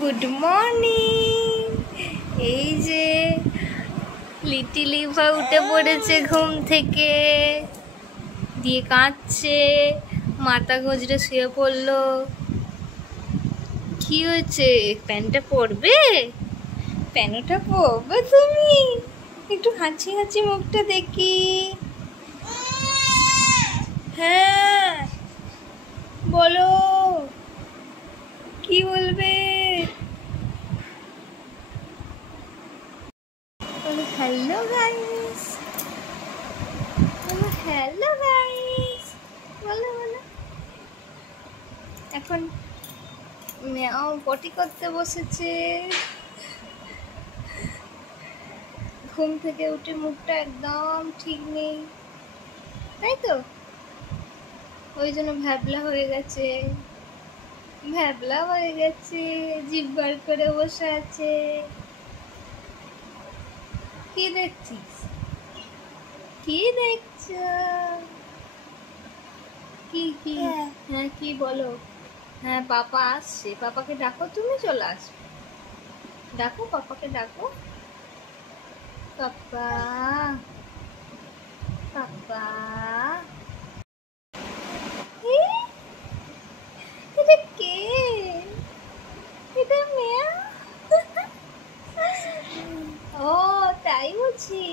Good morning. এই যে little Liva উঠে পড়েছে ঘুম থেকে, দিয়ে কাঁদছে, মাথা গজরে শুয়ে পড়লো। কি হয়েছে? প্যান্টটা পরবে? প্যান্টটা পরবে তুমি? একটু হাঁচি হাঁচি মুখটা দেখি। হ্যাঁ বলো, কি বলবে? হ্যালো গাইস, হ্যালো গাইস, বলো বলো। এখন ম্যাও পটি করতে বসেছে। ঘুম থেকে উঠে মুখটা একদম ঠিক নেই, তাই তো? ওই জন্য ভ্যাবলা হয়ে গেছে, ভ্যাবলা হয়ে গেছে, জিভ বার করে বসে আছে। কি দেখছিস? কি দেখছ? কি কি? হ্যাঁ কি বলো? হ্যাঁ পাপা আসছে, পাপাকে ডাকো, তুমি চলে আসবে। ডাকো পাপাকে, ডাকো। পাপা, পাপা। এটা কে? এটা মেয়া? ও তাই বুঝি?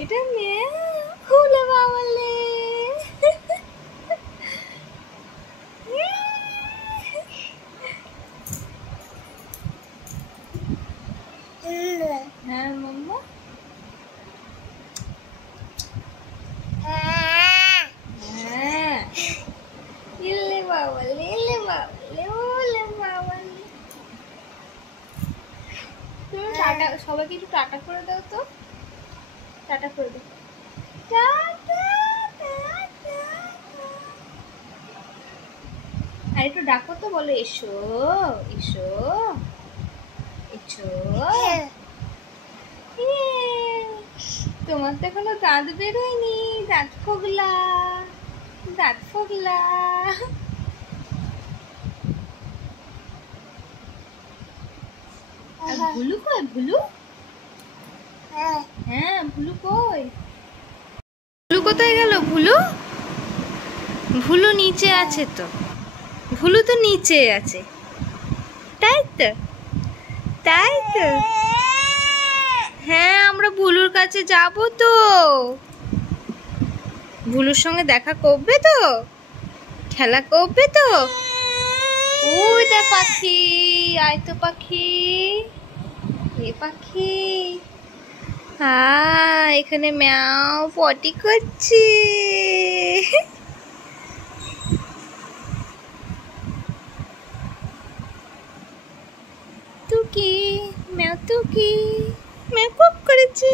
এটা মেয়া? খুলে বাবালে। হ্যাঁ মাম্মা। হ্যাঁ ইলে বাবালে, ইলে বাবালে, ওলে বাবালে। তুমি টাটা, সবাইকে একটু টাটা করে দাও তো। টাটা করে দাও। Tata, tata. আর একটু ডাকো তো, বলো এসো, এসো, এসো। তোমার তো এখনো দাঁত বেরোয়নি, দাঁত ফোগলা, দাঁত ফোগলা। ভুলু কই? ভুলু? হ্যাঁ ভুলু কই? ভুলু কোথায় গেল? ভুলু, ভুলু নিচে আছে তো, ভুলু তো নিচে আছে, তাই তো, তাই তো। হ্যাঁ আমরা ভুলুর কাছে যাব তো, ভুলুর সঙ্গে দেখা করবে তো, খেলা করবে তো। ওই দে পাখি, আয় তো পাখি, এ পাখি। এখানে ম্যাও পটি করছে। তুকি, ম্যাও তুকি, ম্যাও খুব করেছে।